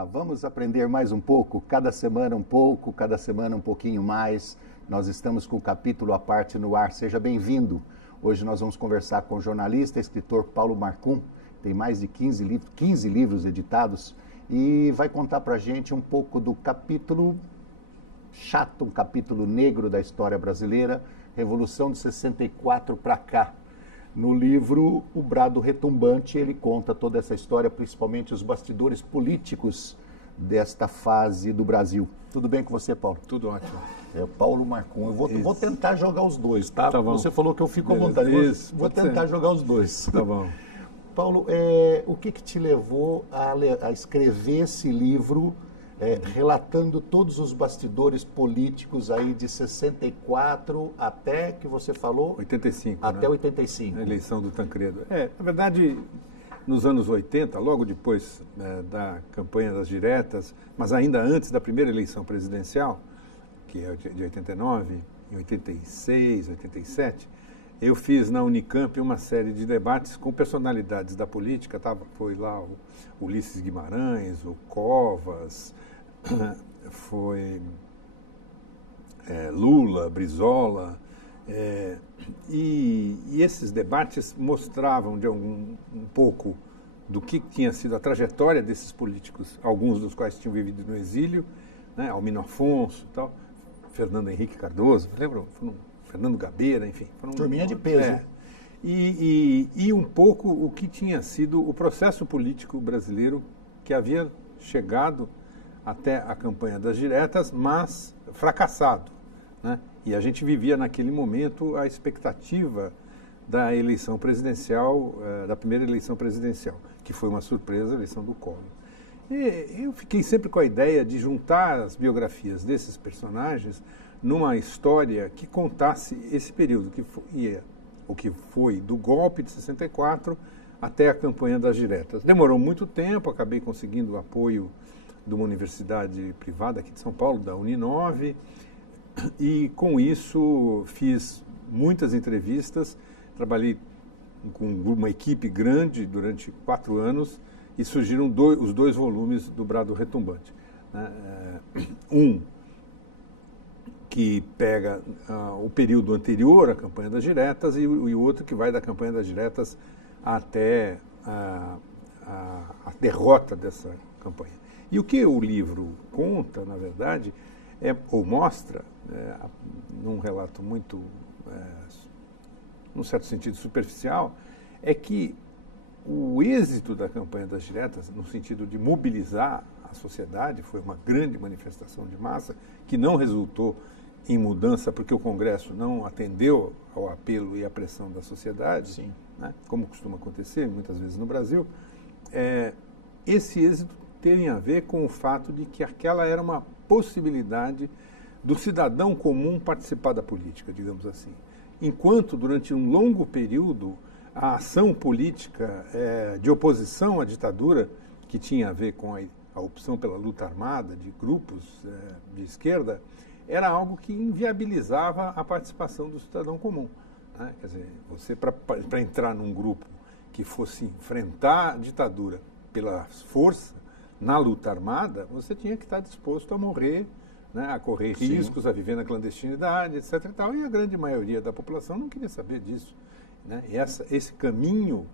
Olá, vamos aprender mais um pouco, cada semana um pouco, cada semana um pouquinho mais. Nós estamos com o capítulo à parte no ar, seja bem-vindo. Hoje nós vamos conversar com o jornalista e escritor Paulo Marcum, tem mais de 15 livros editados, e vai contar pra gente um pouco do capítulo chato, um capítulo negro da história brasileira, Revolução de 64 para cá. No livro O Brado Retumbante, ele conta toda essa história, principalmente os bastidores políticos desta fase do Brasil. Tudo bem com você, Paulo? Tudo ótimo. É o Paulo Marcum. Eu vou tentar jogar os dois, tá? Tá bom. Você falou que eu fico à vontade. Vou tentar jogar os dois. Tá bom. Paulo, o que te levou a escrever esse livro relatando todos os bastidores políticos aí de 64 até, que você falou? 85. Até 85. A eleição do Tancredo. Na verdade, nos anos 80, logo depois da campanha das diretas, mas ainda antes da primeira eleição presidencial, que é de 89, em 86, 87, eu fiz na Unicamp uma série de debates com personalidades da política. Foi lá o Ulisses Guimarães, o Covas, foi Lula, Brizola, e esses debates mostravam um pouco do que tinha sido a trajetória desses políticos, alguns dos quais tinham vivido no exílio, né, Almino Afonso e tal, Fernando Henrique Cardoso, lembram? Fernando Gabeira, enfim. Turminha de peso. E um pouco o que tinha sido o processo político brasileiro que havia chegado até a campanha das diretas, mas fracassado, né? E a gente vivia naquele momento a expectativa da eleição presidencial, da primeira eleição presidencial, que foi uma surpresa, a eleição do Collor. E eu fiquei sempre com a ideia de juntar as biografias desses personagens numa história que contasse esse período, o que foi do golpe de 64 até a campanha das diretas. Demorou muito tempo, acabei conseguindo o apoio de uma universidade privada aqui de São Paulo, da Uninove, e com isso fiz muitas entrevistas, trabalhei com uma equipe grande durante 4 anos e surgiram os 2 volumes do Brado Retumbante, né? Um que pega o período anterior à campanha das diretas e o outro que vai da campanha das diretas até a derrota dessa campanha. E o que o livro conta, na verdade, ou mostra, num relato muito, num certo sentido superficial, é que o êxito da campanha das diretas, no sentido de mobilizar a sociedade, foi uma grande manifestação de massa, que não resultou em mudança porque o Congresso não atendeu ao apelo e à pressão da sociedade, sim, né, como costuma acontecer muitas vezes no Brasil. Esse êxito tem a ver com o fato de que aquela era uma possibilidade do cidadão comum participar da política, digamos assim. Enquanto, durante um longo período, a ação política de oposição à ditadura, que tinha a ver com a opção pela luta armada de grupos de esquerda, era algo que inviabilizava a participação do cidadão comum, né? Quer dizer, você, para entrar num grupo que fosse enfrentar a ditadura pela força, na luta armada, você tinha que estar disposto a morrer, né, a correr riscos, a viver na clandestinidade, etc. E tal, e a grande maioria da população não queria saber disso, né? E esse caminho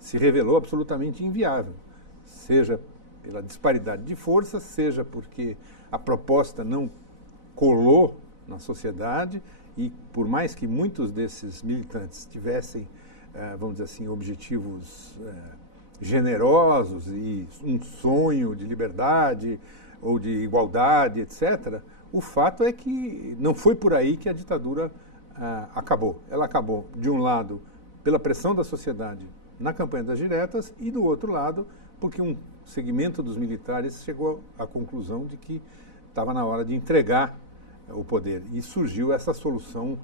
se revelou absolutamente inviável, seja pela disparidade de forças, seja porque a proposta não colou na sociedade e, por mais que muitos desses militantes tivessem, vamos dizer assim, objetivos generosos e um sonho de liberdade ou de igualdade, etc., o fato é que não foi por aí que a ditadura acabou. Ela acabou, de um lado, pela pressão da sociedade na campanha das diretas e, do outro lado, porque um segmento dos militares chegou à conclusão de que estava na hora de entregar o poder. E surgiu essa solução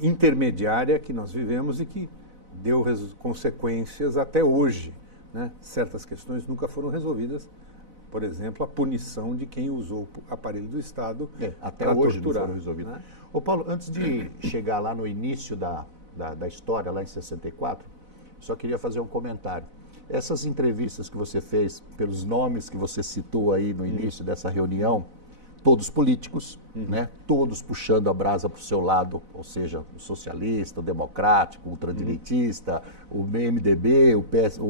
intermediária que nós vivemos e que deu consequências até hoje, né? Certas questões nunca foram resolvidas, por exemplo, a punição de quem usou o aparelho do Estado até para hoje torturar, não foram resolvidas. Né? Ô Paulo, antes de chegar lá no início da história, lá em 64, só queria fazer um comentário. essas entrevistas que você fez, pelos nomes que você citou aí no início dessa reunião, todos políticos, né? Todos puxando a brasa para o seu lado, ou seja, o socialista, o democrático, o ultradireitista, o MDB, o PS,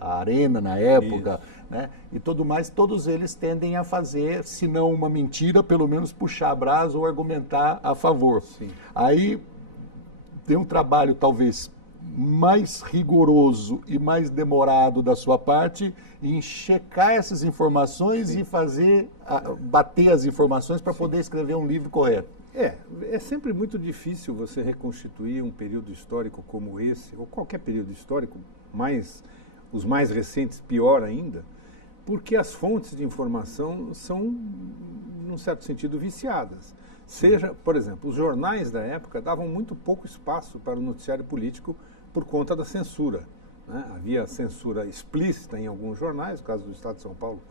a Arena na época, né? E tudo mais, todos eles tendem a fazer, se não uma mentira, pelo menos puxar a brasa ou argumentar a favor. Sim. Aí tem um trabalho talvez mais rigoroso e mais demorado da sua parte em checar essas informações e fazer, bater as informações para poder escrever um livro correto. É sempre muito difícil você reconstituir um período histórico como esse, ou qualquer período histórico, os mais recentes pior ainda, porque as fontes de informação são, num certo sentido, viciadas. Seja, por exemplo, os jornais da época davam muito pouco espaço para o noticiário político por conta da censura, né? Havia censura explícita em alguns jornais, no caso do Estado de São Paulo,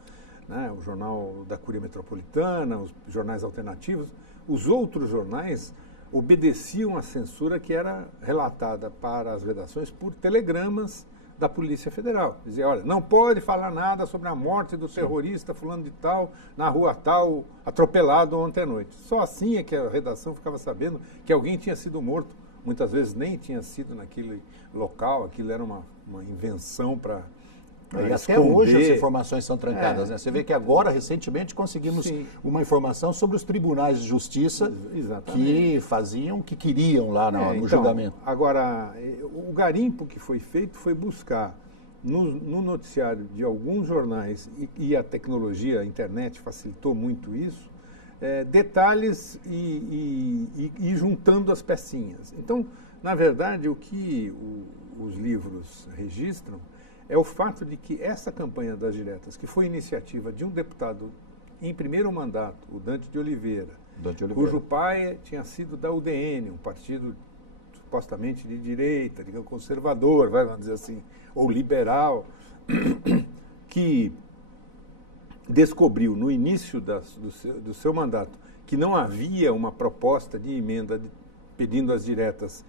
né? O Jornal da Curia Metropolitana, os jornais alternativos. Os outros jornais obedeciam à censura que era relatada para as redações por telegramas da Polícia Federal. Dizia, olha, não pode falar nada sobre a morte do terrorista fulano de tal, na rua tal, atropelado ontem à noite. Só assim é que a redação ficava sabendo que alguém tinha sido morto. Muitas vezes nem tinha sido naquele local, aquilo era uma invenção para E até hoje as informações são trancadas, né? Você vê que agora, recentemente, conseguimos uma informação sobre os tribunais de justiça que faziam o que queriam lá no julgamento. Agora, o garimpo que foi feito foi buscar no noticiário de alguns jornais, e a tecnologia, a internet facilitou muito isso, detalhes e juntando as pecinhas. Então, na verdade, o que os livros registram é o fato de que essa campanha das diretas, que foi iniciativa de um deputado em primeiro mandato, o Dante de Oliveira, cujo pai tinha sido da UDN, um partido supostamente de direita, digamos, conservador, vamos dizer assim, ou liberal, que descobriu no início do seu mandato que não havia uma proposta de emenda pedindo as diretas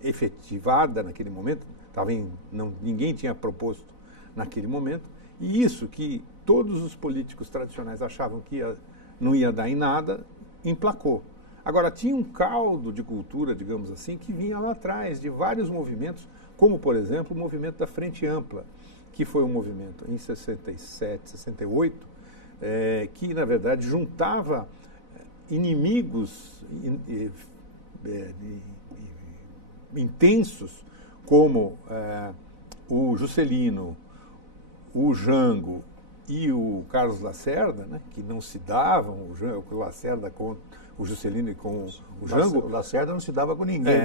efetivada naquele momento, ninguém tinha proposto naquele momento, e isso que todos os políticos tradicionais achavam que não ia dar em nada, emplacou. Agora, tinha um caldo de cultura, digamos assim, que vinha lá atrás, de vários movimentos, como, por exemplo, o movimento da Frente Ampla, que foi um movimento em 67, 68, que, na verdade, juntava inimigos intensos, como o Juscelino, o Jango e o Carlos Lacerda, né, que não se davam, o Lacerda com o Juscelino e com o Jango. O Lacerda não se dava com ninguém.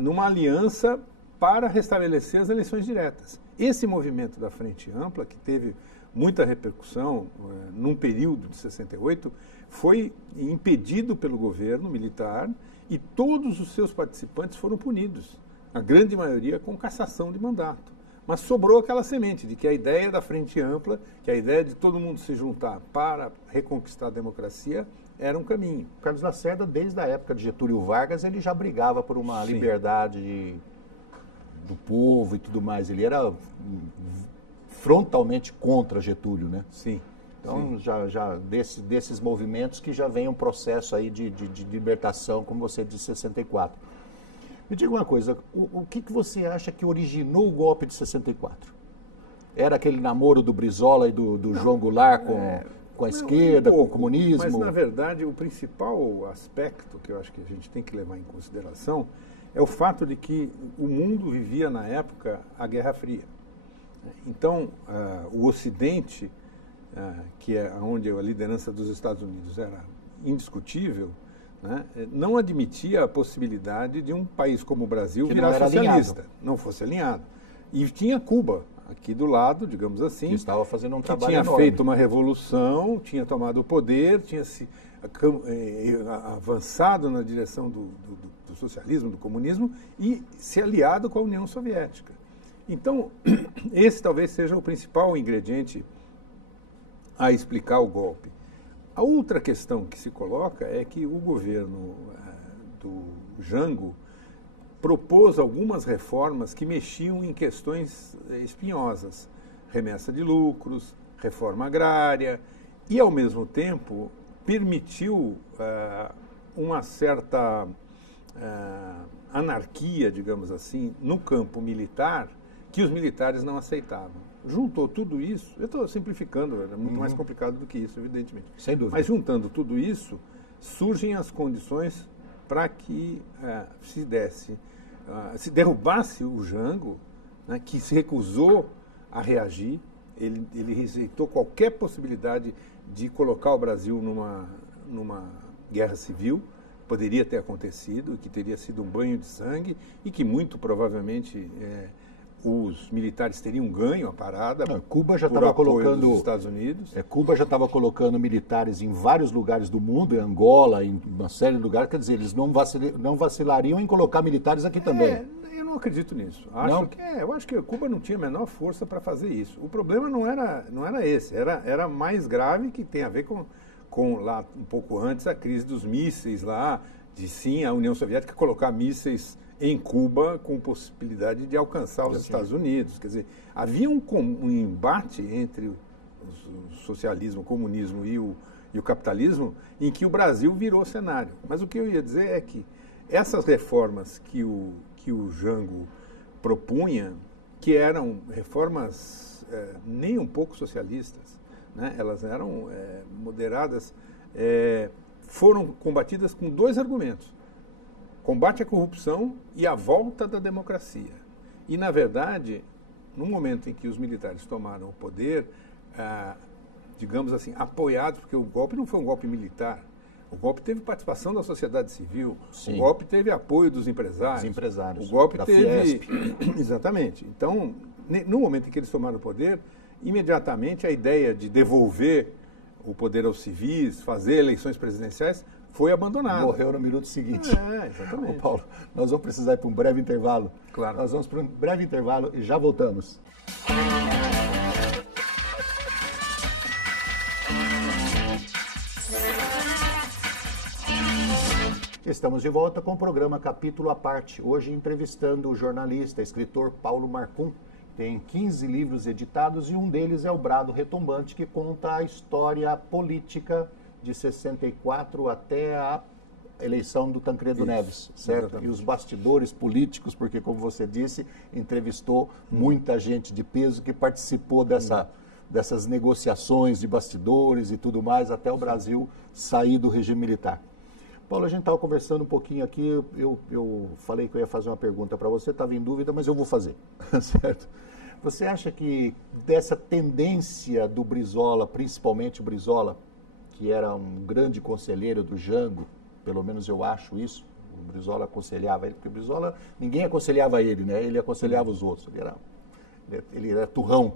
Numa aliança para restabelecer as eleições diretas. Esse movimento da Frente Ampla, que teve muita repercussão num período de 68, foi impedido pelo governo militar e todos os seus participantes foram punidos, a grande maioria com cassação de mandato. Mas sobrou aquela semente de que a ideia da Frente Ampla, que a ideia de todo mundo se juntar para reconquistar a democracia, era um caminho. O Carlos Lacerda, desde a época de Getúlio Vargas, ele já brigava por uma liberdade do povo e tudo mais. Ele era frontalmente contra Getúlio, né? Sim. Então, já desses movimentos que já vem um processo aí de libertação, como você disse, 64. Me diga uma coisa, o que você acha que originou o golpe de 64? Era aquele namoro do Brizola e do João Goulart com a esquerda, com o comunismo? Mas, na verdade, o principal aspecto que eu acho que a gente tem que levar em consideração é o fato de que o mundo vivia, na época, a Guerra Fria. Então, o Ocidente, que é onde a liderança dos Estados Unidos era indiscutível, né, não admitia a possibilidade de um país como o Brasil virar socialista, não fosse alinhado. E tinha Cuba aqui do lado, digamos assim, que estava fazendo um trabalho tinha enorme. feito uma revolução, tinha tomado o poder, tinha se avançado na direção do socialismo, do comunismo e se aliado com a União Soviética. Então, esse talvez seja o principal ingrediente a explicar o golpe. A outra questão que se coloca é que o governo do Jango propôs algumas reformas que mexiam em questões espinhosas, remessa de lucros, reforma agrária, e, ao mesmo tempo, permitiu uma certa anarquia, digamos assim, no campo militar, que os militares não aceitavam. Juntou tudo isso, eu estou simplificando, é muito mais complicado do que isso, evidentemente. Sem dúvida. Mas juntando tudo isso, surgem as condições para que se derrubasse o Jango, né, que se recusou a reagir, ele rejeitou qualquer possibilidade de colocar o Brasil numa guerra civil, poderia ter acontecido, que teria sido um banho de sangue e que muito provavelmente os militares teriam ganho a parada. Não, Cuba já estava colocando dos Estados Unidos. Cuba já estava colocando militares em vários lugares do mundo, em Angola, em uma série de lugares. Quer dizer, eles não vacilariam em colocar militares aqui também. Eu não acredito nisso. Eu acho que Cuba não tinha a menor força para fazer isso. O problema não era esse, era mais grave, que tem a ver com lá um pouco antes a crise dos mísseis lá, de sim a União Soviética colocar mísseis em Cuba com possibilidade de alcançar os Estados Unidos. Quer dizer, havia um embate entre o socialismo, o comunismo e o capitalismo, em que o Brasil virou cenário. Mas o que eu ia dizer é que essas reformas que o Jango propunha, que eram reformas nem um pouco socialistas, né? Elas eram moderadas, foram combatidas com dois argumentos: combate à corrupção e a volta da democracia. E, na verdade, no momento em que os militares tomaram o poder, digamos assim, apoiados, porque o golpe não foi um golpe militar, o golpe teve participação da sociedade civil, Sim. O golpe teve apoio dos empresários. Dos empresários. O golpe da teve... Fiesp. Exatamente. Então, no momento em que eles tomaram o poder, imediatamente a ideia de devolver o poder aos civis, fazer eleições presidenciais, foi abandonada. Morreu no minuto seguinte. Exatamente. Ô, Paulo, nós vamos precisar ir para um breve intervalo. Claro. Nós vamos para um breve intervalo e já voltamos. Estamos de volta com o programa Capítulo à Parte. Hoje entrevistando o jornalista, escritor Paulo Marcum. Tem 15 livros editados e um deles é o Brado Retumbante, que conta a história política de 64 até a eleição do Tancredo Neves, certo? Exatamente. E os bastidores políticos, porque, como você disse, entrevistou muita gente de peso que participou dessas negociações de bastidores e tudo mais, até o Brasil sair do regime militar. Paulo, a gente estava conversando um pouquinho aqui, eu falei que eu ia fazer uma pergunta para você, estava em dúvida, mas eu vou fazer, certo? Você acha que dessa tendência do Brizola, principalmente o Brizola, que era um grande conselheiro do Jango, pelo menos eu acho isso, o Brizola aconselhava ele, porque o Brizola, ninguém aconselhava ele, né? Ele aconselhava os outros, ele era turrão.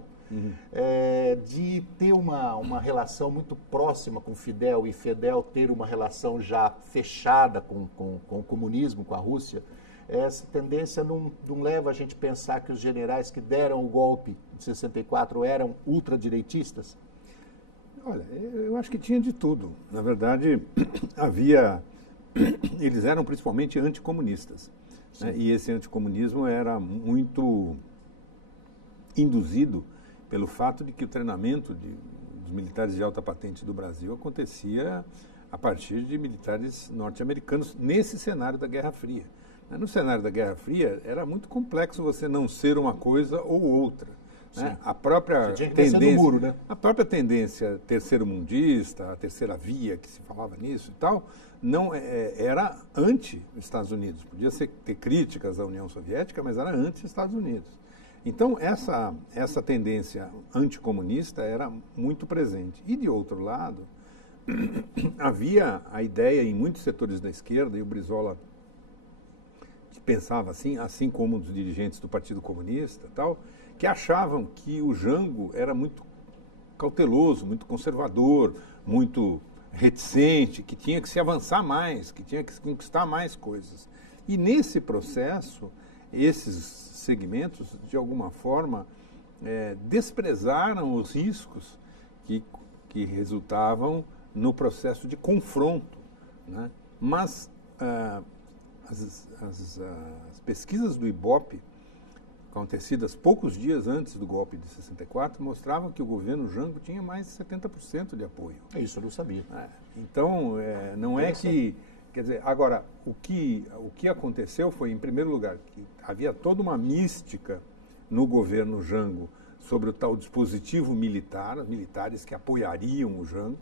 De ter uma relação muito próxima com Fidel e Fidel ter uma relação já fechada com o comunismo, com a Rússia, essa tendência não leva a gente a pensar que os generais que deram o golpe de 64 eram ultradireitistas? Olha, eu acho que tinha de tudo. Na verdade, eles eram principalmente anticomunistas, né? E esse anticomunismo era muito induzido pelo fato de que o treinamento dos militares de alta patente do Brasil acontecia a partir de militares norte-americanos nesse cenário da Guerra Fria. No cenário da Guerra Fria, era muito complexo você não ser uma coisa ou outra. Né? A própria tendência, do muro, né? A própria tendência terceiro-mundista, a terceira via, que se falava nisso e tal, não era anti-Estados Unidos. Podia ter críticas à União Soviética, mas era anti-Estados Unidos. Então, essa tendência anticomunista era muito presente. E, de outro lado, havia a ideia em muitos setores da esquerda, e o Brizola pensava assim como os dirigentes do Partido Comunista, tal, que achavam que o Jango era muito cauteloso, muito conservador, muito reticente, que tinha que se avançar mais, que tinha que conquistar mais coisas. E, nesse processo, esses segmentos, de alguma forma, desprezaram os riscos que resultavam no processo de confronto, né? Mas as pesquisas do Ibope, acontecidas poucos dias antes do golpe de 64, mostravam que o governo Jango tinha mais de 70% de apoio. Isso eu não sabia. Então, não é que... Quer dizer, agora, o que aconteceu foi, em primeiro lugar, que havia toda uma mística no governo Jango sobre o tal dispositivo militar, os militares que apoiariam o Jango,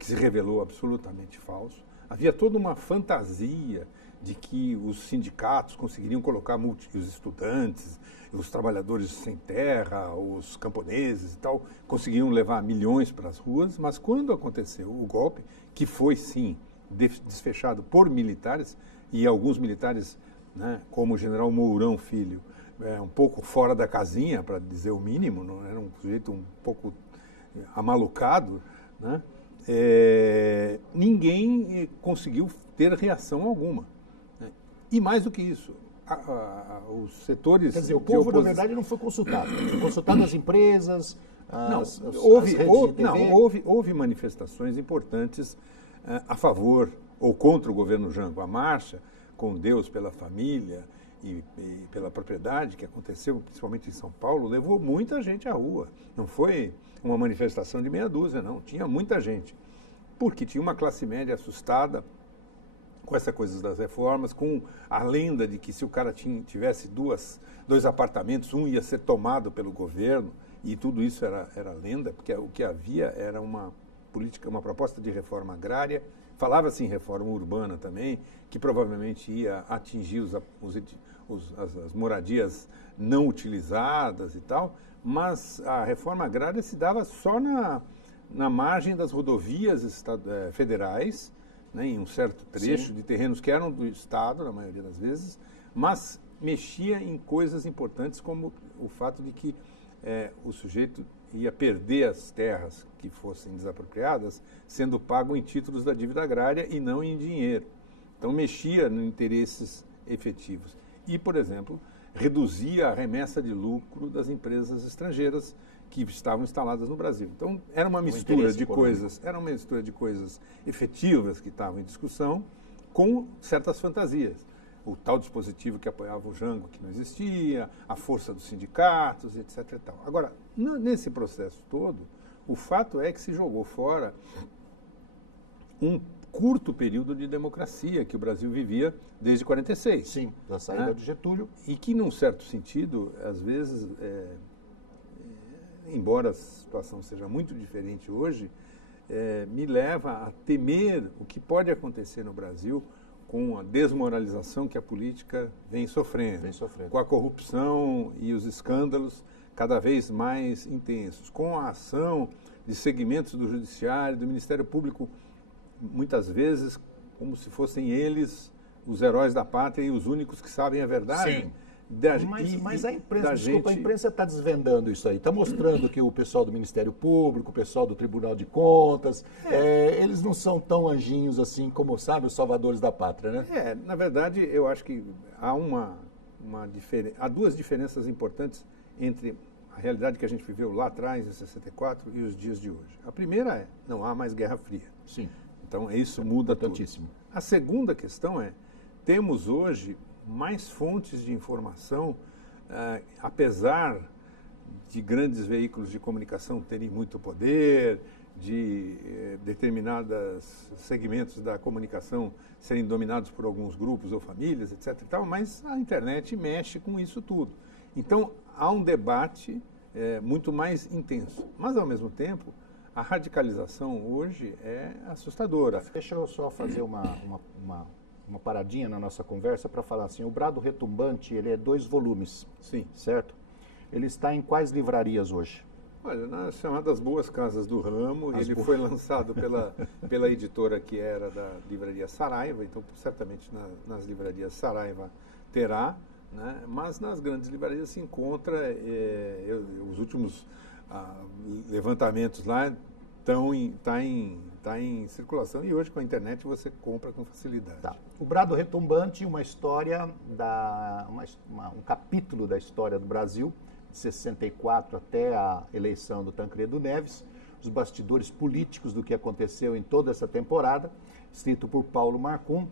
que se revelou absolutamente falso. Havia toda uma fantasia de que os sindicatos conseguiriam colocar os estudantes, os trabalhadores sem terra, os camponeses e tal, conseguiam levar milhões para as ruas, mas quando aconteceu o golpe, que foi sim desfechado por militares, e alguns militares, né, como o general Mourão Filho, um pouco fora da casinha, para dizer o mínimo, não era um sujeito um pouco amalucado, né? Ninguém conseguiu ter reação alguma. Né? E mais do que isso, os setores... Quer dizer, o povo, na verdade, não foi consultado. Foi consultado as empresas, as redes de TV. Houve manifestações importantes a favor ou contra o governo Jango. A marcha com Deus pela família e pela propriedade, que aconteceu principalmente em São Paulo, levou muita gente à rua. Não foi uma manifestação de meia dúzia, não. Tinha muita gente. Porque tinha uma classe média assustada com essa coisa das reformas, com a lenda de que se o cara tivesse dois apartamentos, um ia ser tomado pelo governo, e tudo isso era lenda, porque o que havia era uma política, uma proposta de reforma agrária, falava-se em reforma urbana também, que provavelmente ia atingir as moradias não utilizadas e tal, mas a reforma agrária se dava só na margem das rodovias federais, né, em um certo trecho Sim. de terrenos que eram do Estado, na maioria das vezes, mas mexia em coisas importantes como o fato de que o sujeito ia perder as terras que fossem desapropriadas, sendo pago em títulos da dívida agrária e não em dinheiro. Então, mexia em interesses efetivos. E, por exemplo, reduzia a remessa de lucro das empresas estrangeiras que estavam instaladas no Brasil. Então, era uma mistura de coisas efetivas que estavam em discussão com certas fantasias. O tal dispositivo que apoiava o Jango, que não existia, a força dos sindicatos, etc. e tal. Agora, nesse processo todo, o fato é que se jogou fora um curto período de democracia que o Brasil vivia desde 46. Sim, da saída de Getúlio. E que, num certo sentido, às vezes, embora a situação seja muito diferente hoje, me leva a temer o que pode acontecer no Brasil com a desmoralização que a política vem sofrendo, com a corrupção e os escândalos cada vez mais intensos, com a ação de segmentos do Judiciário, do Ministério Público, muitas vezes como se fossem eles os heróis da pátria e os únicos que sabem a verdade. Sim. Mas a imprensa, a imprensa está desvendando isso aí, está mostrando que o pessoal do Ministério Público, o pessoal do Tribunal de Contas, eles não são tão anjinhos assim como, sabe, os salvadores da pátria, né? Na verdade, eu acho que há duas diferenças importantes entre a realidade que a gente viveu lá atrás, em 64, e os dias de hoje. A primeira não há mais Guerra Fria. Sim. Então, isso muda tantíssimo. A segunda questão temos hoje mais fontes de informação, apesar de grandes veículos de comunicação terem muito poder, de determinados segmentos da comunicação serem dominados por alguns grupos ou famílias, etc. e tal, mas a internet mexe com isso tudo. Então, há um debate muito mais intenso. Mas, ao mesmo tempo, a radicalização hoje é assustadora. Deixa eu só fazer uma paradinha na nossa conversa para falar assim, o Brado Retumbante, ele é 2 volumes, sim, certo? Ele está em quais livrarias hoje? Olha, nas chamadas Boas Casas do Ramo, ele foi lançado pela editora que era da livraria Saraiva, então certamente nas livrarias Saraiva terá, né? Mas nas grandes livrarias se encontra, os últimos levantamentos lá está em circulação e hoje com a internet você compra com facilidade. Tá. O Brado Retumbante, uma história, um capítulo da história do Brasil, de 64 até a eleição do Tancredo Neves, os bastidores políticos do que aconteceu em toda essa temporada, escrito por Paulo Marcum,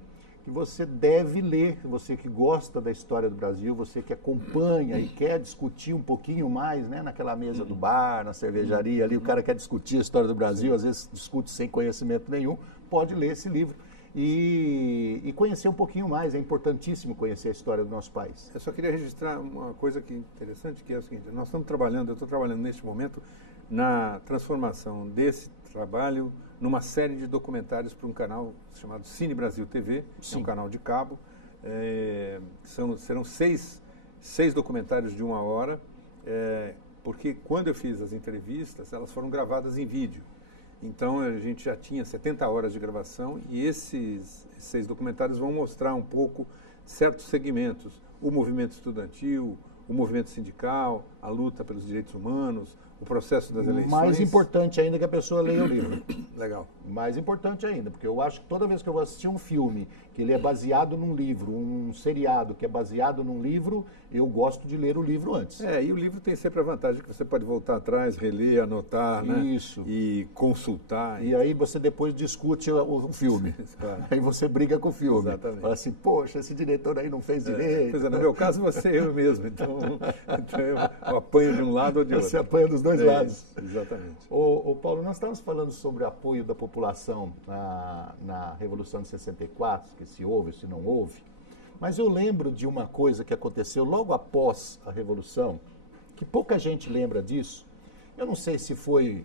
que você deve ler, você que gosta da história do Brasil, você que acompanha e quer discutir um pouquinho mais, né, naquela mesa do bar, na cervejaria ali, o cara quer discutir a história do Brasil, às vezes discute sem conhecimento nenhum, pode ler esse livro e conhecer um pouquinho mais. É importantíssimo conhecer a história do nosso país. Eu só queria registrar uma coisa que interessante, que é o seguinte: eu estou trabalhando neste momento na transformação desse trabalho numa série de documentários para um canal chamado Cine Brasil TV, que é um canal de cabo. Serão seis documentários de 1 hora, porque quando eu fiz as entrevistas, elas foram gravadas em vídeo. Então a gente já tinha 70 horas de gravação e esses 6 documentários vão mostrar um pouco certos segmentos: o movimento estudantil, o movimento sindical, a luta pelos direitos humanos, o processo das eleições. Mais importante ainda que a pessoa leia o livro. Legal. Mais importante ainda, porque eu acho que toda vez que eu vou assistir um filme que ele é baseado num livro, um seriado que é baseado num livro, eu gosto de ler o livro antes. E o livro tem sempre a vantagem que você pode voltar atrás, reler, anotar, né? Isso. E consultar. E aí você depois discute o filme. Claro. Aí você briga com o filme. Exatamente. Fala assim, poxa, esse diretor aí não fez direito. Pois é, no meu caso você é eu mesmo, então eu apanho de um lado ou de outro. Você apanha dos dois lados. Isso, exatamente. Ô Paulo, nós estávamos falando sobre o apoio da população na Revolução de 64, que se houve, se não houve, mas eu lembro de uma coisa que aconteceu logo após a Revolução, que pouca gente lembra disso. Eu não sei se foi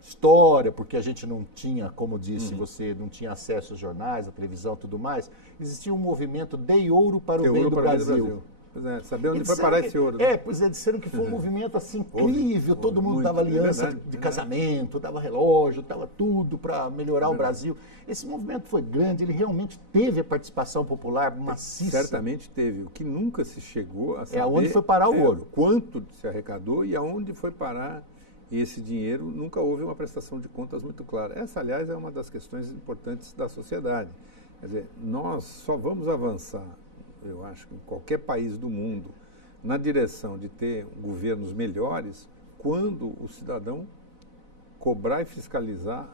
história, porque a gente não tinha, como disse, você não tinha acesso aos jornais, à televisão e tudo mais. Existia um movimento Dei Ouro para o Bem do Brasil. Pois é, saber onde foi parar esse ouro. Pois é, disseram que foi um movimento assim incrível, todo mundo dava aliança de casamento, dava relógio, dava tudo para melhorar o Brasil. Esse movimento foi grande, ele realmente teve a participação popular maciça. Certamente teve. O que nunca se chegou a saber aonde foi parar o ouro. Quanto se arrecadou e aonde foi parar esse dinheiro. Nunca houve uma prestação de contas muito clara. Essa, aliás, é uma das questões importantes da sociedade. Quer dizer, nós só vamos avançar, eu acho que em qualquer país do mundo, na direção de ter governos melhores, quando o cidadão cobrar e fiscalizar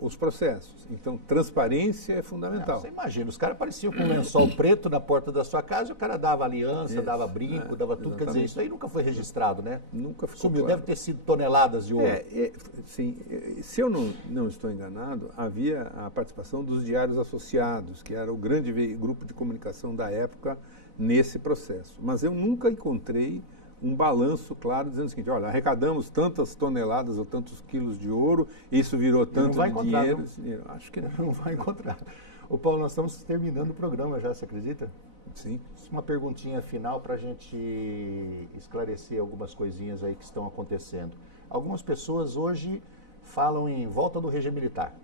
os processos. Então, transparência é fundamental. Você imagina, os caras apareciam com um lençol preto na porta da sua casa e o cara dava aliança, dava brinco, dava tudo. Exatamente. Quer dizer, isso aí nunca foi registrado, né? Nunca ficou Sumiu, claro. Deve ter sido toneladas de ouro. Sim. Se eu não estou enganado, havia a participação dos diários associados, que era o grande grupo de comunicação da época nesse processo. Mas eu nunca encontrei um balanço claro dizendo o seguinte: olha, arrecadamos tantas toneladas ou tantos quilos de ouro, isso virou tanto de dinheiro. Acho que não. Não vai encontrar. Ô Paulo, nós estamos terminando o programa já, você acredita? Sim. Uma perguntinha final para a gente esclarecer algumas coisinhas aí que estão acontecendo. Algumas pessoas hoje falam em volta do regime militar.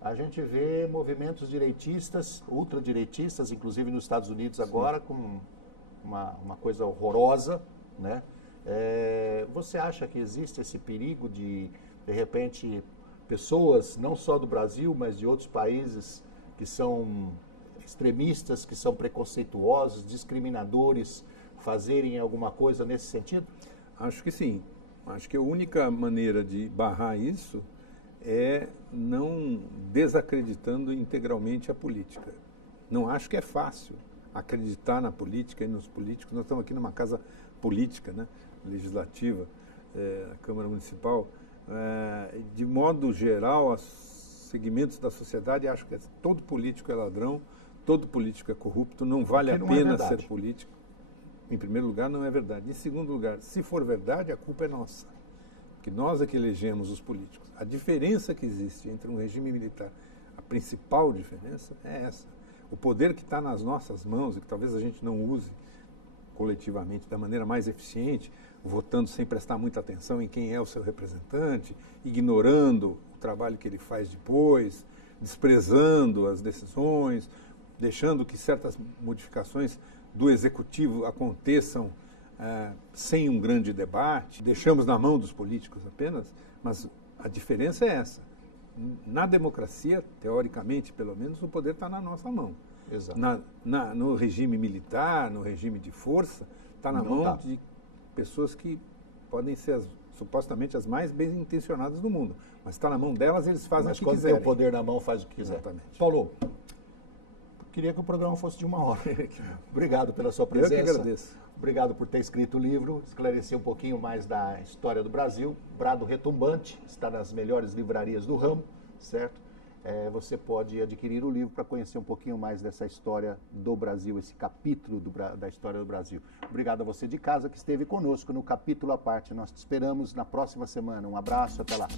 A gente vê movimentos direitistas, ultradireitistas, inclusive nos Estados Unidos agora, com uma coisa horrorosa, né? Você acha que existe esse perigo de repente, pessoas, não só do Brasil, mas de outros países, que são extremistas, que são preconceituosos, discriminadores, fazerem alguma coisa nesse sentido? Acho que sim. Acho que a única maneira de barrar isso é não desacreditando integralmente a política. Não acho que é fácil acreditar na política e nos políticos. Nós estamos aqui numa casa política, né, legislativa, a Câmara Municipal. De modo geral, os segmentos da sociedade acham que todo político é ladrão, todo político é corrupto, não vale a pena ser político. Em primeiro lugar, não é verdade. Em segundo lugar, se for verdade, a culpa é nossa. Porque nós é que elegemos os políticos. A diferença que existe entre um regime militar, a principal diferença é essa. O poder que está nas nossas mãos e que talvez a gente não use coletivamente da maneira mais eficiente, votando sem prestar muita atenção em quem é o seu representante, ignorando o trabalho que ele faz depois, desprezando as decisões, deixando que certas modificações do executivo aconteçam sem um grande debate, deixamos na mão dos políticos apenas, mas a diferença é essa. Na democracia, teoricamente, pelo menos, o poder está na nossa mão. Exato. No regime militar, no regime de força, está na mão de pessoas que podem ser supostamente as mais bem intencionadas do mundo. Mas está na mão delas, eles fazem o que quiserem. Mas quando tem o poder na mão, faz o que quiser. Exatamente. Paulo, queria que o programa fosse de 1 hora. Obrigado pela sua presença. Eu que agradeço. Obrigado por ter escrito o livro, esclarecer um pouquinho mais da história do Brasil. Brado Retumbante, está nas melhores livrarias do ramo, certo? Você pode adquirir o livro para conhecer um pouquinho mais dessa história do Brasil, esse capítulo da história do Brasil. Obrigado a você de casa que esteve conosco no capítulo à parte. Nós te esperamos na próxima semana. Um abraço, até lá.